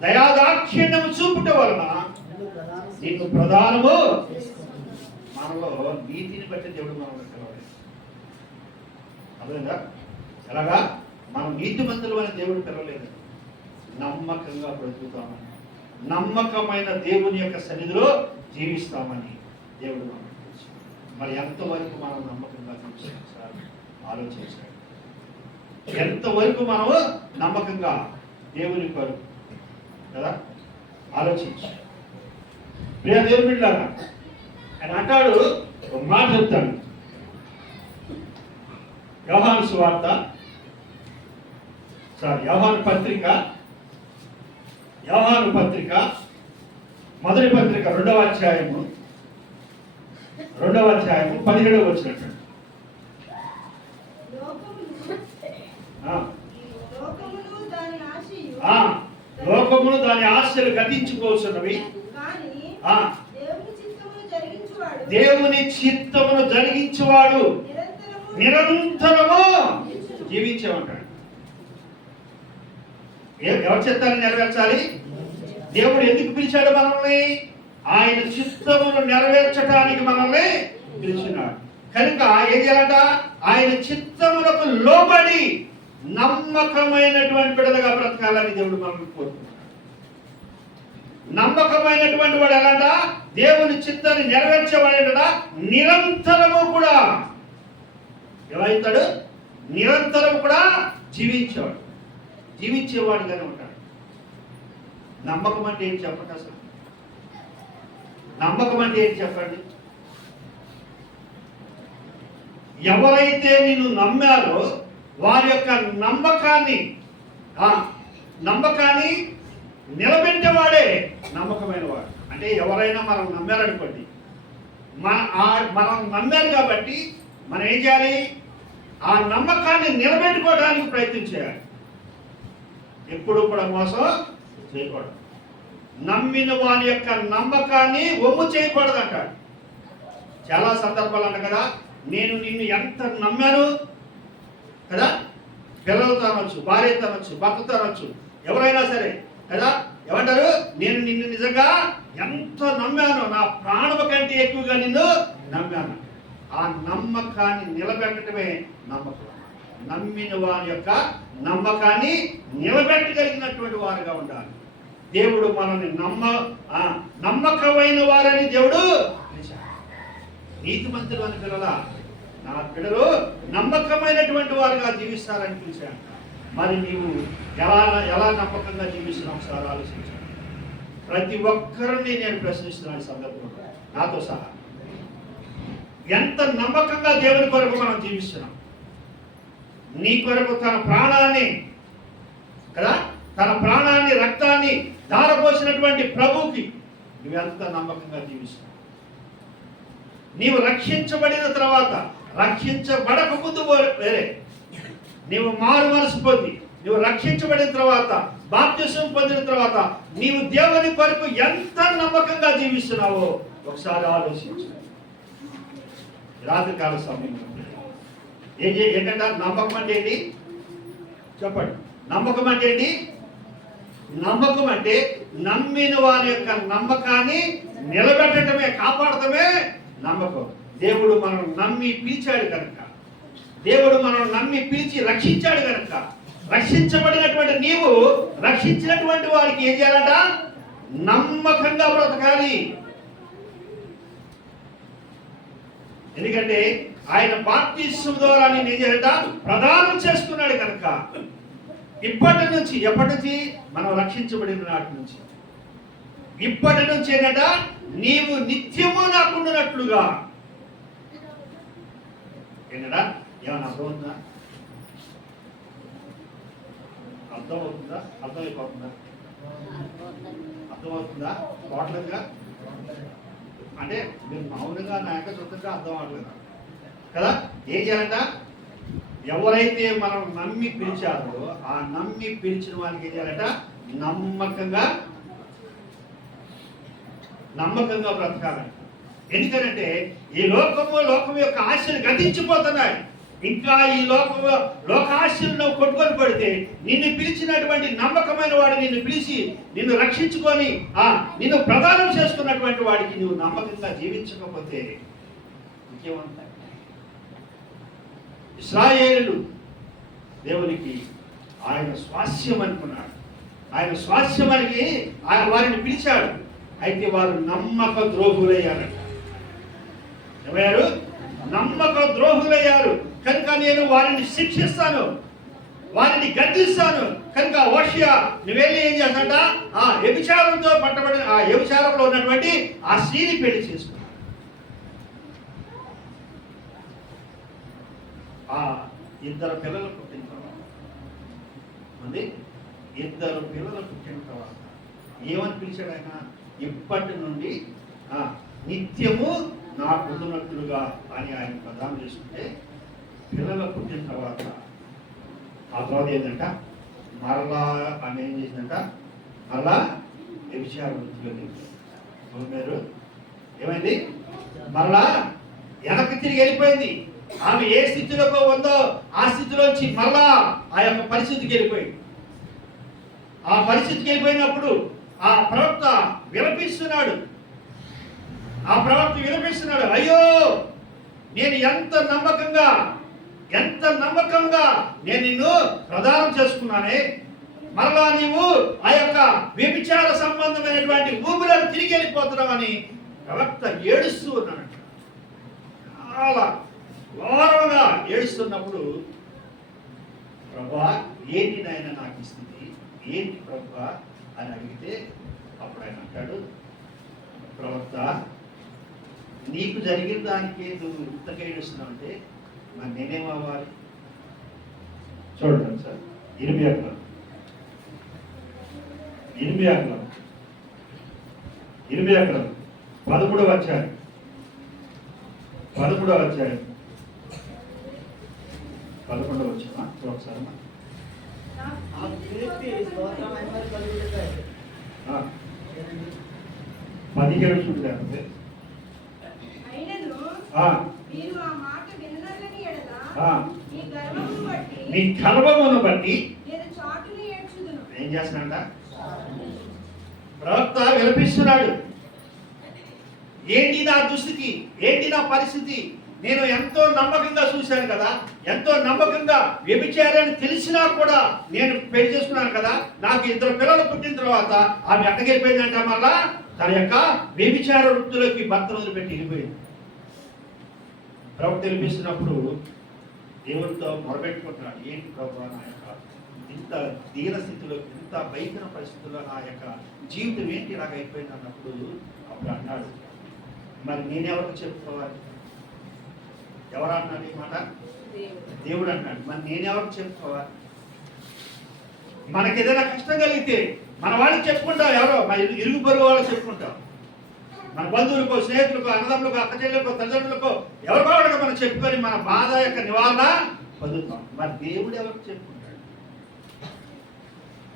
దయాదాక్షిణ్యము చూపుట వలన నీకు ప్రధానము మనలో నీతిని బట్టి దేవుడు మనం పిలవాలి. అర్థమైందా? ఎలాగా? మనం నీతి మందులు అని దేవుడు పిలవలేదు. నమ్మకంగా బ్రతుకుతామని నమ్మకమైన దేవుని యొక్క సన్నిధిలో జీవిస్తామని దేవుడు మనం మరి ఎంతవరకు మనం నమ్మకంగా జీవిస్తాం సార్ ఆలోచించాలి. ఎంతవరకు మనము నమ్మకంగా దేవుని కొరకు. కదా? ఆలోచించు. ప్రియ దేవుని బిడ్డారా ఆయన అంటాడు ఒక మాట చెప్తాడు వ్యవహాన్ సువార్త సారీ వ్యవహాన్ పత్రిక యోహాను పత్రిక మొదటి పత్రిక రెండవ అధ్యాయము రెండవ అధ్యాయము పదిహేడవ వచ్చినట్టు లోకమును దాని ఆశలు గతించుకోవచ్చున్నవి దేవుని చిత్తమును జరిగించువాడు. నిరంతరము ఏ- ఎవరి చిత్తాన్ని నెరవేర్చాలి? దేవుడు ఎందుకు పిలిచాడు మనల్ని? ఆయన చిత్తమును నెరవేర్చడానికి మనల్ని పిలిచినాడు. కనుక ఏం చేయాలంట? ఆయన చిత్తములకు లోబడి నమ్మకమైనటువంటి బిడ్డలుగా బ్రతకాలని దేవుడు మనల్ని కోరుతున్నాడు నమ్మకమైనటువంటి వాడు ఎలాంట? దేవుని చిత్తాన్ని నెరవేర్చేవాడేట నిరంతరము కూడా. ఎలా అవుతాడు నిరంతరం కూడా జీవించేవాడు. జీవించేవాడుగానే ఉంటాడు. నమ్మకం అంటే ఏంటి చెప్పండి అసలు? నమ్మకం అంటే ఏంటి చెప్పండి? ఎవరైతే నిన్ను నమ్మారో వారి యొక్క నమ్మకాన్ని నమ్మకాన్ని నిలబెట్టేవాడే నమ్మకమైన వాడు అంటే ఎవరైనా మనం నమ్మారనుకోండి మన ఆ- మనం నమ్మారు కాబట్టి మనం ఏం చేయాలి? ఆ నమ్మకాన్ని నిలబెట్టుకోవడానికి ప్రయత్నం చేయాలి. ఎప్పుడు కూడా మోసం చేయకూడదు. నమ్మిన వాని యొక్క నమ్మకాన్ని ఒమ్ము చేయకూడదు అంటాడు చాలా సందర్భాలు అంట కదా నేను నిన్ను ఎంత నమ్మాను? కదా? పిల్లలతో అనొచ్చు భార్యతో అనొచ్చు భర్తతో అనొచ్చు ఎవరైనా సరే కదా? ఏమంటారు? నేను నిన్ను నిజంగా ఎంత నమ్మాను నా ప్రాణము కంటే ఎక్కువగా నిన్ను నమ్మాను. ఆ నమ్మకాన్ని నిలబెట్టడమే నమ్మకం. నమ్మిన వారి యొక్క నమ్మకాన్ని నిలబెట్టగలిగినటువంటి వారుగా ఉండాలి. దేవుడు మనల్ని నమ్మ నమ్మకమైన వారని దేవుడు నీతి మంత్రులు అని పిల్లల నా పిల్లలు నమ్మకమైనటువంటి వారుగా జీవిస్తారని చూశాను. మరి నీవు ఎలా ఎలా నమ్మకంగా జీవిస్తున్నావు సార్ ఆలోచించాను ప్రతి ఒక్కరిని నేను ప్రశ్నిస్తున్నాను సందర్భంలో. నాతో సహా. ఎంత నమ్మకంగా దేవుని కొరకు మనం జీవిస్తున్నాం? నీ కొరకు తన ప్రాణాన్ని కదా? తన ప్రాణాన్ని రక్తాన్ని దారపోసినటువంటి ప్రభువుకి నువ్వెంత నమ్మకంగా జీవిస్తున్నావు? నీవు రక్షించబడిన తర్వాత రక్షించబడక ముందు వేరే నీవు మారు మనసు పొంది నువ్వు రక్షించబడిన తర్వాత బాప్తిసం పొందిన తర్వాత నీవు దేవుని కొరకు ఎంత నమ్మకంగా జీవిస్తున్నావో ఒకసారి ఆలోచించు. రాత్రికాల సమయంలో. ఏం చే ఏంటంటే నమ్మకం అంటే ఏంటి? చెప్పండి. నమ్మకం అంటే ఏంటి? నమ్మకం అంటే నమ్మిన వారి యొక్క నమ్మకాన్ని నిలబెట్టడమే కాపాడటమే నమ్మకం. దేవుడు మనం నమ్మి పిలిచాడు కనుక. దేవుడు మనం నమ్మి పిలిచి రక్షించాడు కనుక. రక్షించబడినటువంటి నీవు రక్షించినటువంటి వారికి ఏం చేయాలట? నమ్మకంగా బ్రతకాలి. ఎందుకంటే ఆయన బాప్తిస్మ ద్వారా నేను ఏం చేయాలట? ప్రదానం చేసుకున్నాడు కనుక. ఇప్పటి నుంచి ఎప్పటి నుంచి? మనం రక్షించబడిన నాటి నుంచి. ఇప్పటి నుంచి ఏంటంటే నీవు నిత్యము నాకుండునట్లుగా. ఏంటడా ఏమైనా అర్థమవుతుందా? అర్థమవుతుందా? అర్థమైపోతుందా? అర్థమవుతుందా? పోవట్లేదుగా అంటే మీరు మౌనంగా యొక్క చూస్తుంటే అర్థం అవ్వట్లేదు? కదా? ఏం చేయాలంట? ఎవరైతే మనం నమ్మి పిలిచారో ఆ నమ్మి పిలిచిన వారికి ఏం చేయాలంట? నమ్మకంగా నమ్మకంగా బ్రతకాలని. ఎందుకనంటే ఈ లోకము లోకం యొక్క ఆశలు గతించిపోతున్నాయి. ఇంకా ఈ లోకము లోకాశలను కొట్టుకొని పడితే నిన్ను పిలిచినటువంటి నమ్మకమైన వాడు నిన్ను పిలిచి నిన్ను రక్షించుకొని ఆ నిన్ను ప్రదానం చేసుకున్నటువంటి వాడికి నువ్వు నమ్మకంగా జీవించకపోతే ఇంకేమంటాయి? ఇస్రాయేలు దేవునికి ఆయన స్వాస్యం అనుకున్నాడు. ఆయన స్వాస్యమనికి ఆయన వారిని పిలిచాడు. అయితే వారు నమ్మక ద్రోహులయ్యారట. ఏమయ్యారు నమ్మక ద్రోహులయ్యారు. కనుక నేను వారిని శిక్షిస్తాను. వారిని గద్దిస్తాను. కనుక ఓషియా నువ్వెళ్ళి ఏం చేస్తాట ఆ వ్యభిచారంతో పట్టబడిన ఆ వ్యభిచారంలో ఉన్నటువంటి ఆ స్త్రీని పెళ్ళి చేసుకున్నాడు ఆ ఇద్దరు పిల్లలు పుట్టిన తర్వాత. ఇద్దరు పిల్లలు పుట్టిన తర్వాత. ఏమని పిలిచాడు ఆయన? ఇప్పటి నుండి నిత్యము నా కుదునట్టులుగా అని ఆయన ప్రదానం చేసుకుంటే పిల్లలు పుట్టిన తర్వాత ఆ తర్వాత ఏంటంట? మరలా ఆమె ఏం చేసిందంట? మరలా వ్యభిచార వృత్తిలో మీరు? ఏమైంది? మరలా వెనక్కి తిరిగి వెళ్ళిపోయింది. ఆమె ఏ స్థితిలోకి ఉందో ఆ స్థితిలోంచి మరలా ఆ యొక్క పరిస్థితికి వెళ్ళిపోయింది. ఆ పరిస్థితికి వెళ్ళిపోయినప్పుడు ఆ ప్రవక్త విలపిస్తున్నాడు. ఆ ప్రవక్త విలపిస్తున్నాడు. అయ్యో నేను ఎంత నమ్మకంగా ఎంత నమ్మకంగా నేను నిన్ను ప్రదానం చేసుకున్నానే? మరలా నీవు ఆ యొక్క వ్యభిచార సంబంధమైనటువంటి ఊబిలను తిరిగి వెళ్ళిపోతున్నావని ప్రవక్త ఏడుస్తూ ఉన్నాడంట. చాలా ఘోరంగా ఏడుస్తున్నప్పుడు ప్రభా ఏంటి నాయన నాకు ఇస్తుంది ఏంటి ప్రభా? అని అడిగితే అప్పుడు ఆయన అంటాడు. ప్రవక్త నీకు జరిగిన దానికి నువ్వు ఇంతగా ఏడుస్తున్నావు అంటే మరి నేనేమవ్వాలి చూడండి సార్ ఇరవై అక్కడ ఇరవై అక్కడ ఇరవై అక్కడ పదమూడవ అధ్యాయం. పదమూడవ అధ్యాయం. పదకొండవ వచ్చిన ఒకసారి ఆ. మీ గర్వమును బట్టి నీ ఏం చేస్తున్నాడ ప్రవక్త విలపిస్తున్నాడు ఏంటి నా దుస్థితి? ఏంటి నా పరిస్థితి? నేను ఎంతో నమ్మకంగా చూశాను కదా ఎంతో నమ్మకంగా వ్యభిచారాన్ని తెలిసినా కూడా నేను పెళ్ళి చేసుకున్నాను కదా నాకు ఇద్దరు పిల్లలు పుట్టిన తర్వాత ఆమె ఎక్కడికెళ్ళిపోయిందంట మళ్ళా. తన యొక్క వ్యభిచార వృత్తిలోకి భర్త వదిలిపెట్టి వెళ్ళిపోయింది. ప్రభు తెలిపిస్తున్నప్పుడు దేవుడితో మొరబెట్టుకుంటున్నాడు ఏంటి ప్రభు నా యొక్క ఇంత దీన స్థితిలో ఇంత భయకర పరిస్థితుల్లో నా యొక్క జీవితం ఏంటి? నాకు అయిపోయింది అన్నప్పుడు అప్పుడు అన్నాడు మరి నేనెవరికి చెప్పుకోవాలి? ఎవరు అన్నాడు ఈ మాట? దేవుడు. అన్నాడు మరి నేనెవరికి చెప్పుకోవాలి? మనకి ఏదైనా కష్టం కలిగితే మన వాళ్ళకి చెప్పుకుంటాం ఎవరో. మన ఇరు- ఇరుగు పొరుగు వాళ్ళకి చెప్పుకుంటాం. మన బంధువులకో స్నేహితులకో అన్నదమ్ములకో అక్క చెల్లెలకో తల్లిదండ్రులకో ఎవరు కావాలంటే మనం చెప్పుకొని మన బాధ యొక్క నివారణ పొందుతాం. మరి దేవుడు ఎవరికి చెప్పుకుంటాడు?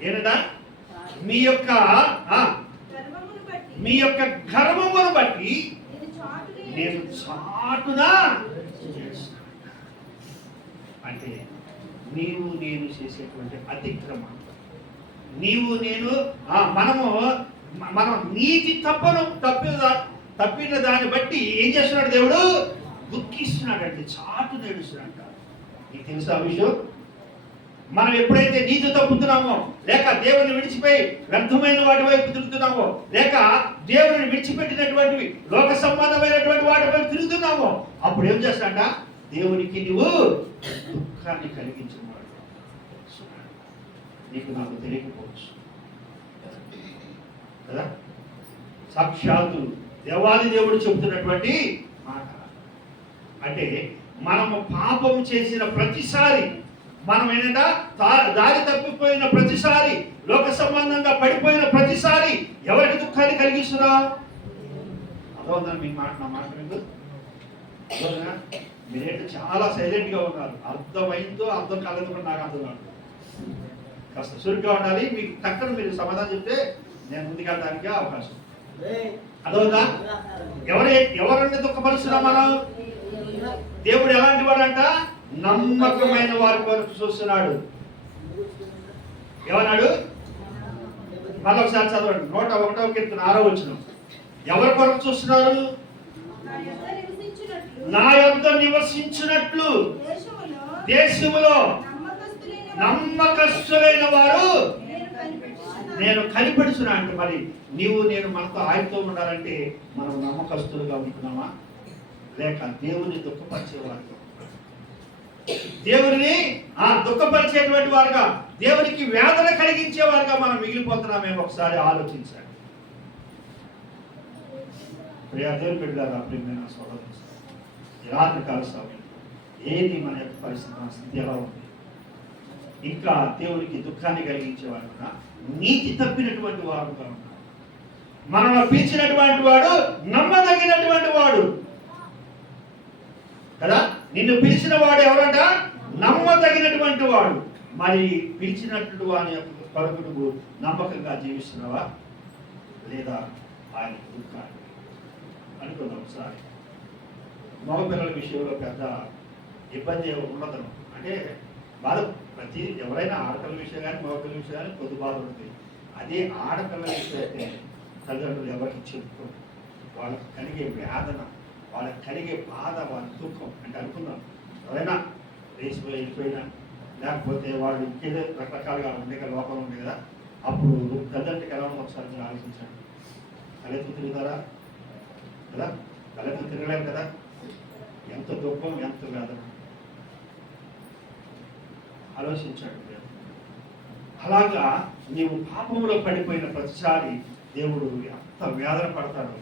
ఏంటా మీ యొక్క మీ యొక్క గర్వమును బట్టి నేను. చాటున? అంటే నీవు నేను చేసేటువంటి అతిక్రమ. నీవు నేను ఆ, మనము మనం నీతి తప్పను తప్పిన తప్పిన దాన్ని బట్టి ఏం చేస్తున్నాడు దేవుడు? దుఃఖిస్తున్నాడు చాటు నేడుస్తున్నాడు నీకు తెలుసా విషయం? మనం ఎప్పుడైతే నీతి తప్పుతున్నామో లేక దేవుని విడిచిపోయి వ్యర్థమైన వాటి వైపు తిరుగుతున్నామో లేక దేవుని విడిచిపెట్టినటువంటివి లోక సంబంధమైనటువంటి వాటి వైపు తిరుగుతున్నామో అప్పుడు ఏం చేస్తాడా దేవునికి నువ్వు దుఃఖాన్ని కలిగించిన వాడు నీకు నాకు తెలియకపోవచ్చు. కదా? సాక్షాత్తు దేవాది దేవుడు చెబుతున్నటువంటి మాట. అంటే మనము పాపం చేసిన ప్రతిసారి మనం ఏంటంటే దారి తప్పిపోయిన ప్రతిసారి లోక సంబంధంగా పడిపోయిన ప్రతిసారి ఎవరికి దుఃఖాన్ని కలిగిస్తుందా? అర్థమవుతుందా మీ మాట నా మాట మీకు అర్థమవుతుందా? చాలా సైలెంట్గా ఉన్నారు. అర్థమైందో అర్థం కాలేదో కూడా నాకు అర్థం కాదు. కాస్త చురుగ్గా ఉండాలి. మీకు టక్కన మీరు సమాధానం చెప్తే నేను ముందుకెళ్ళడానికి అవకాశం అర్థమవుతుందా ఎవరి ఎవరిని దుఃఖపరుస్తున్నాం మనం? దేవుడు ఎలాంటి వాడంట? నమ్మకమైన వారి కొరకు చూస్తున్నాడు. ఏమన్నాడు మరొకసారి చదవండి. నూట ఒకటో కీర్తన ఆరో వచ్చిన ఎవరి కొరకు చూస్తున్నారు? నా యొద్ద యొక్క నివసించినట్లు. దేశములో నమ్మకస్తులైన వారు నేను కనిపెట్టుచున్నాను. నేను కనిపెడుతున్నా అంటే మరి నీవు నేను మనతో ఆయనతో ఉండాలంటే మనం నమ్మకస్తులుగా ఉంటున్నామా? లేక దేవుని దుఃఖపరిచేవారుగా? దేవుని ఆ దుఃఖపరిచేటువంటి వారుగా దేవునికి వేదన కలిగించే వారుగా మనం మిగిలిపోతున్నామేమో ఒకసారి ఆలోచించండి. ప్రియా దేవుని బిడ్డారా ప్రియమైన సోదరు ఈ రాత్రి సమయం ఏది మన యొక్క పరిస్థితి మన స్థితి ఎలా ఉంది? ఇంకా దేవునికి దుఃఖాన్ని కలిగించే వారు నీతి తప్పినటువంటి వారు ఉన్నారు మనల్ని పిలిచినటువంటి వాడు నమ్మదగినటువంటి వాడు. కదా? నిన్ను పిలిచిన వాడు ఎవరంట? నమ్మదగినటువంటి వాడు. మరి పిలిచినటువంటి వాని యొక్క కొరకు నువ్వు నమ్మకంగా జీవిస్తున్నావా? లేదా ఆయన దుఃఖాన్ని? అనుకుందాం ఒకసారి. మగపిల్లల విషయంలో పెద్ద ఇబ్బంది ఉండదు. అంటే బాధ ప్రతి ఎవరైనా ఆడపిల్లల విషయం కానీ మగపిల్లల విషయం కానీ కొద్ది బాధ ఉంటుంది. అదే ఆడపిల్లల విషయం అయితే తల్లిదండ్రులు ఎవరికి చెప్పుకోరు. వాళ్ళకి కలిగే వేదన వాళ్ళకి కలిగే బాధ వాళ్ళ దుఃఖం అంటే అనుకున్నాం ఎవరైనా రేసిపోయి వెళ్ళిపోయినా లేకపోతే వాళ్ళు ఇంకేదో రకరకాలుగా ఉండే కదా లోపల ఉండే కదా అప్పుడు తల్లిదండ్రులకి ఎలా ఒకసారి మీరు ఆలోచించండి. తలెత్తు తిరుగుతారా? కదా? తలెత్తు తిరగలేరు కదా? ఎంత దుఃఖం ఎంత వేదన? ఆలోచించాడు అలాగా నీవు పాపంలో పడిపోయిన ప్రతిసారి దేవుడు ఎంత వేదన పడతాడో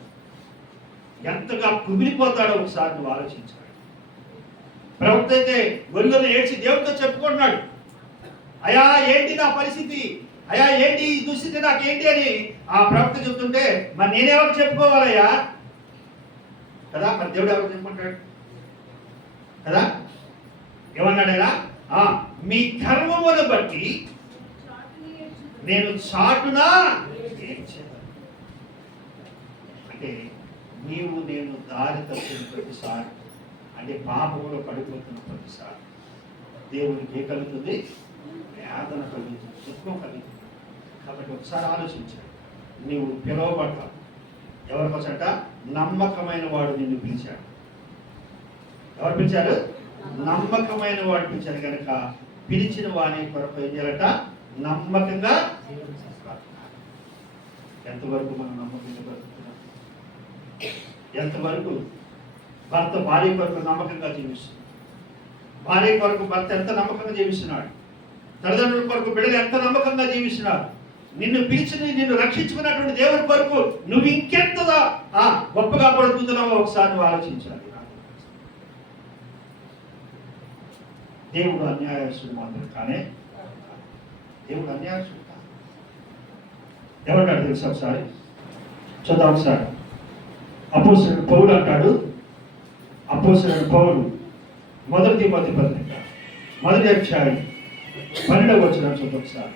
ఎంతగా కుమిలిపోతాడో ఒకసారి నువ్వు ఆలోచించాడు. ప్రవక్త అయితే గొల్లలు ఏడ్చి దేవుడితో చెప్పుకుంటున్నాడు. అయా ఏంటి నా పరిస్థితి? అయా ఏంటి ఈ దుస్థితి నాకేంటి అని ఆ ప్రవక్త చెప్తుంటే మరి నేనెవరు చెప్పుకోవాలయ్యా? కదా మరి దేవుడు ఎవరు చెప్పుకుంటాడు? కదా? ఏమన్నాడు మీ కర్మమును బట్టి నేను చాటునా అంటే నీవు నేను దారి తప్పిన ప్రతిసారి అంటే పాపములో పడిపోతున్న ప్రతిసారి దేవునికి ఏ కలుగుతుంది? వేదన కలుగుతుంది దుఃఖం కలుగుతుంది. కాబట్టి ఒకసారి ఆలోచించాడు. నీవు పిలువబడ్డావు. ఎవరి నమ్మకమైన వాడు నిన్ను పిలిచాడు. ఎవరు పిలిచారు నమ్మకమైన వాడు పిలిచారు కనుక పిలిచిన వాని కొరకు ఏం చేయాలట? నమ్మకంగా ఎంతవరకు మనం నమ్మకంగా బ్రతుకుతున్నాం? ఎంతవరకు భర్త భార్య కొరకు నమ్మకంగా జీవిస్తున్నాడు? భార్య కొరకు భర్త ఎంత నమ్మకంగా జీవిస్తున్నాడు? తల్లిదండ్రుల కొరకు బిడ్డలు ఎంత నమ్మకంగా జీవిస్తున్నారు? నిన్ను పిలిచి నిన్ను రక్షించుకున్నటువంటి దేవుని కొరకు నువ్వు ఇంకెంతగా ఆ, గొప్పగా పడుతున్నావో ఒకసారి నువ్వు ఆలోచించాలి. దేవుడు అన్యాయస్తుడు మాత్రం కానే దేవుడు అన్యాయస్తుడు ఎవరంటాడు తెలుసా ఒకసారి? చూద్దాం ఒకసారి. అపోసరుడు పౌలు అంటాడు అపోసరుడు పౌలు మొదటి మొదటి పత్రిక మొదటి అధ్యాయం పన్నెండవ వచ్చిన చూద్దాం ఒకసారి.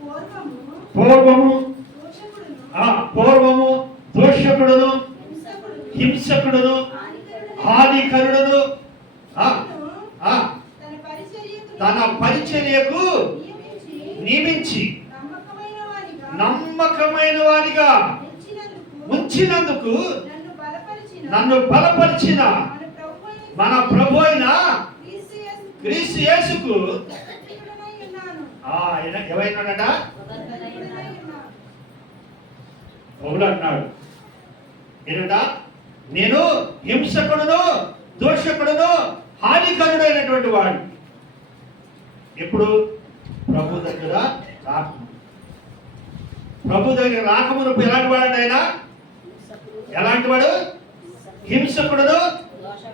పూర్వము పూర్వము దోషకుడును, ఆ పూర్వము దోషకుడును హింసకుడును, హింసకుడును హానికరుడునైన హానికరుడును ఆ, నిన్ను ఆ, తన పరిచర్యకు తన పరిచర్యకు నియమించి నియమించి నమ్మకమైన వానిగా నమ్మకమైన వారిగా ఎంచినందుకు ఉంచినందుకు నన్ను బలపరిచిన నన్ను బలపరిచిన మన ప్రభు అయిన క్రీస్తు యేసు క్రీస్తు యేసుకు ఉన్నాను. పౌలు అన్నాడు నేను హింసకుడును దోషకుడును హానికరుడైనటువంటి వాడు ఎప్పుడు ప్రభు దగ్గర రాకముందు. ప్రభు దగ్గర రాకమును ఎలాంటి వాడు ఆయన? ఎలాంటి వాడు? హింసకుడును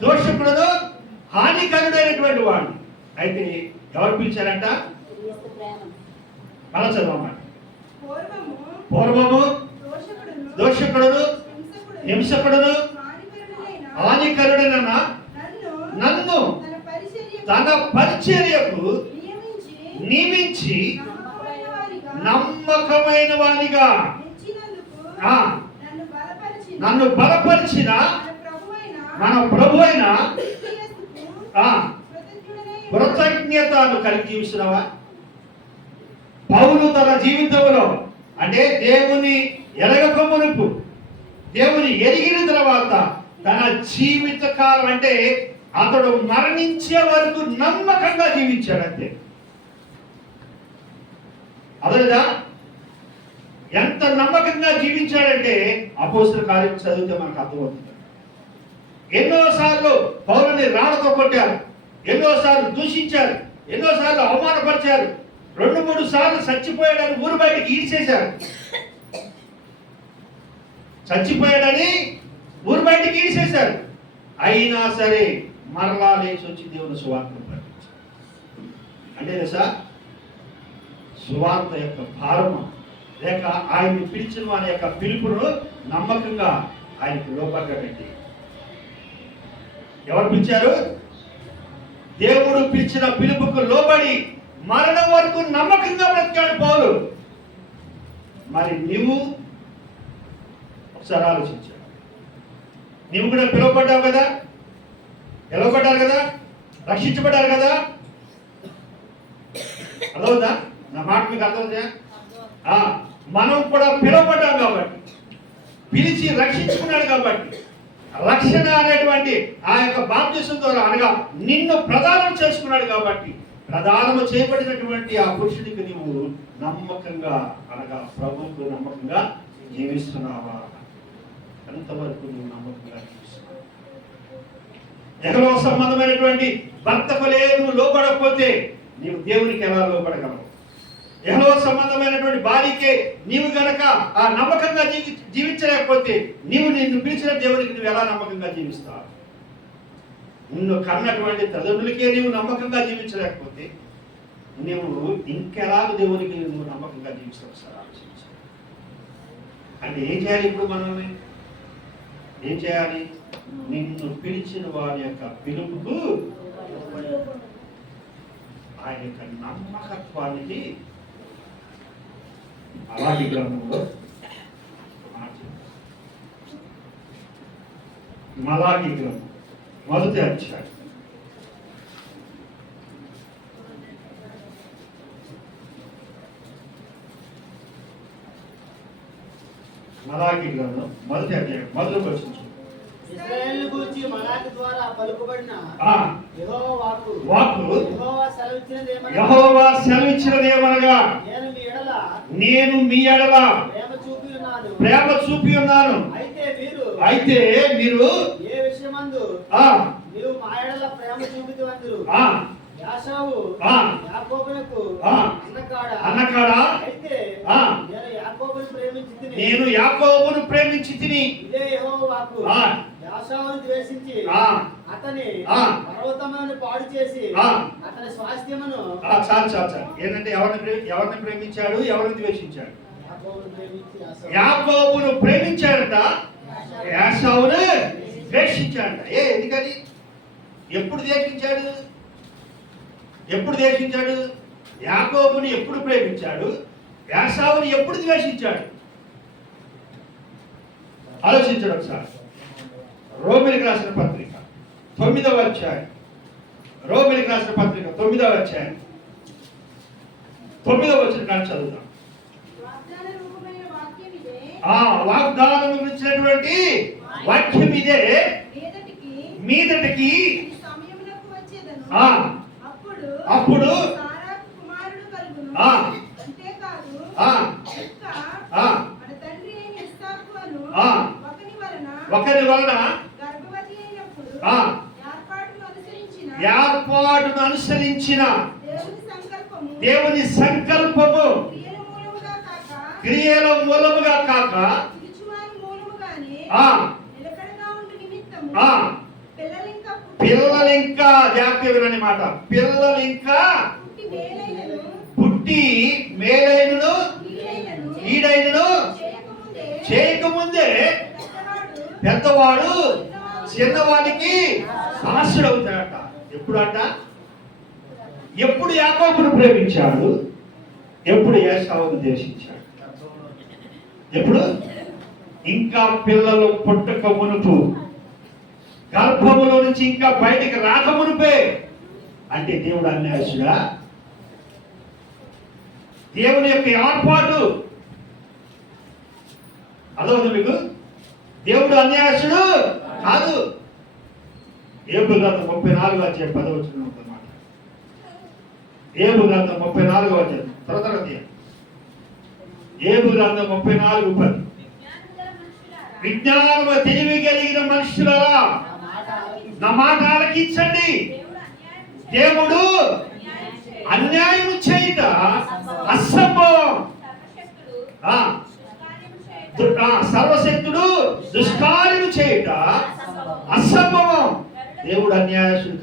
దోషకుడును హానికరుడైనటువంటి వాడు. అయితే ఎవరు పిలిచారంట? మళ్ళా చదవమాట పూర్వము దోషకుడును, హింసకుడును, హింసకుడును హానికరుడునైన హానికరుడైన నన్ను తన పరిచర్యకు నియమించి నమ్మకమైన వారిగా నన్ను బలపరిచిన మన ప్రభు అయిన ఆ, కృతజ్ఞతను కలిగి చూసినవా? పౌలు తన జీవితంలో అంటే దేవుని ఎరగక మునుపు దేవుని ఎరిగిన తర్వాత తన జీవిత కాలం అంటే అతడు మరణించే వరకు నమ్మకంగా జీవించాడు అంతే అదేదా? ఎంత నమ్మకంగా జీవించాడంటే అపోస్తుల కార్యం చదివితే మనకు అర్థమవుతుంది. ఎన్నోసార్లు పౌరుని రాళ్ళతో కొట్టారు ఎన్నోసార్లు దూషించారు ఎన్నోసార్లు అవమానపరిచారు రెండు మూడు సార్లు చచ్చిపోయాడని ఊరు బయటకి ఈడ్చేశారు. చచ్చిపోయాడని ఊరు బయటకి ఈడ్చేశారు. అయినా సరే మరలా లేచి వచ్చి దేవుని సువార్త ప్రకటించారు. అంటే సార్ సువార్త యొక్క భారము లేక ఆయన్ని పిలిచిన వారి యొక్క పిలుపును నమ్మకంగా ఆయనకు లోపడ్డాడండి ఎవరు పిలిచారు? దేవుడు పిలిచిన పిలుపుకు లోబడి మరణం వరకు నమ్మకంగా బ్రతికాడు పౌలు. మరి నీవు ఒకసారి ఆలోచించావు నీవు కూడా పిలువబడ్డావు కదా? పిలువబడ్డారు కదా? రక్షించబడ్డారు కదా? అర్థవుదా నా మాట మీకు అర్థవుదా మనం కూడా పిలువబడ్డాం కాబట్టి పిలిచి రక్షించుకున్నాడు కాబట్టి. రక్షణ అనేటువంటి ఆ యొక్క బాప్తిసం ద్వారా అనగా నిన్ను ప్రదానం చేసుకున్నాడు కాబట్టి ప్రదానము చేయబడినటువంటి ఆ పురుషుడికి నీవు నమ్మకంగా అనగా ప్రభువుకు నమ్మకంగా జీవిస్తున్నావా? ఎంతవరకు నువ్వు నమ్మకంగా జీవిస్తున్నావు? ఎగలో సంబంధమైనటువంటి భర్తకు లేదు లోపడకపోతే నీవు దేవునికి ఎలా లోపడగలవు ఎహలో సంబంధమైనటువంటి భార్యకే నీవు గనక ఆ నమ్మకంగా జీవి జీవించలేకపోతే నీవు నిన్ను పిలిచిన దేవునికి నువ్వు ఎలా నమ్మకంగా జీవిస్తావు? నిన్ను కన్నటువంటి తల్లిదండ్రులకే నీవు నమ్మకంగా జీవించలేకపోతే నీవు ఇంకెలా దేవునికి నువ్వు నమ్మకంగా జీవిస్తావు సార్ ఆలోచించు. అంటే ఏం చేయాలి ఇప్పుడు మనల్ని? ఏం చేయాలి? నిన్ను పిలిచిన వారి యొక్క పిలుపుకు ఆయన యొక్క నమ్మకత్వానికి అలాంటి గ్రంథంలో. మలాకి గ్రంథం మొదటి అధ్యాయం. మలాకి గ్రంథం మొదటి అధ్యాయం గూర్చి మలాకి ద్వారా పలుకుబడిన యెహోవా వాక్కు. వాక్కు. యెహోవా సెలవిచ్చినది ఏమనగా, యహోవా సెలవిచ్చినదేమనగా నేను మీ ఎడల ప్రేమ చూపి ఉన్నాను. ప్రేమ చూపి ఉన్నాను. అయితే మీరు అయితే మీరు ఏ విషయమందు నీవు మా ఎడల ప్రేమ చూపితివందురు. యాకోబునకు. అన్నకాడ. అన్నకాడా. అయితే. నేను యాకోబుని ప్రేమించి నేను యాకోబును ప్రేమించి తిని ఇదే యెహోవా వాక్కు. ద్వేషించి. అతని ఆ. పర్వతములను పాడు చేసి ఆ. అతని స్వాస్థ్యమును చాలు చాలు చాలు. ఏంటంటే ఎవరిని ఎవరిని ప్రేమించాడు ఎవరిని ద్వేషించాడు? యాకోబును ప్రేమించాడట? యాసావును ద్వేషించాడట. ఏ ఎందుకని? ఎప్పుడు ద్వేషించాడు? ఎప్పుడు ద్వేషించాడు? యాకోబుని ఎప్పుడు ప్రేమించాడు? యాసావుని ఎప్పుడు ద్వేషించాడు? ఆలోచించడం ఒకసారి రోమిలికి రాసిన పత్రిక. తొమ్మిదవ అధ్యాయం. రోమిలికి రాసిన పత్రిక తొమ్మిదవ అధ్యాయం. తొమ్మిదవ వచ్చిన కానీ ఇదే ఆ వాగ్దానం గురించినటువంటి వాక్యం ఇదే. మీదటికి. అప్పుడు ఒకరి వలన గర్భవతి అయినప్పుడు ఆ. ఏర్పాటును అనుసరించిన ఏర్పాటును అనుసరించిన దేవుని సంకల్పము క్రియల మూలముగా కాక పిల్లలు ఇంకా జాగ్రత్త వినని మాట. పిల్లలు ఇంకా పుట్టి మేలైనను ఈడైనను చేయకముందే పెద్దవాడు చిన్నవానికి సమస్యడవుతాడట ఎప్పుడంట? ఎప్పుడు యాకోబును ప్రేమించాడు? ఎప్పుడు ఏసావును ద్వేషించాడు? ఎప్పుడు? ఇంకా పిల్లలు పుట్టక మునుపు. గర్భములో నుంచి ఇంకా బయటికి రాకమునిపే అంటే దేవుడు అన్యాసుడా దేవుని యొక్క ఏర్పాటు. అదవుతుంది మీకు? దేవుడు అన్యాసుడు కాదు. ఏబు గ్రంథం ముప్పై నాలుగు వచ్చే పదవచ్చిన అన్నమాట ఏబు గ్రంథం ముప్పై నాలుగు వచ్చే త్వర త్వరగా ఏబు గ్రంథం ముప్పై నాలుగు పది. విజ్ఞానముగల విజ్ఞానము తెలివి కలిగిన మనుషులరా నా మాట ఆలకించండి దేవుడు అన్యాయం చేయుట అసంభవం. సర్వశక్తుడు ఆ, సర్వశక్తుడు దుష్కార్యము చేయుట అసంభవం. దేవుడు అన్యాయసుడు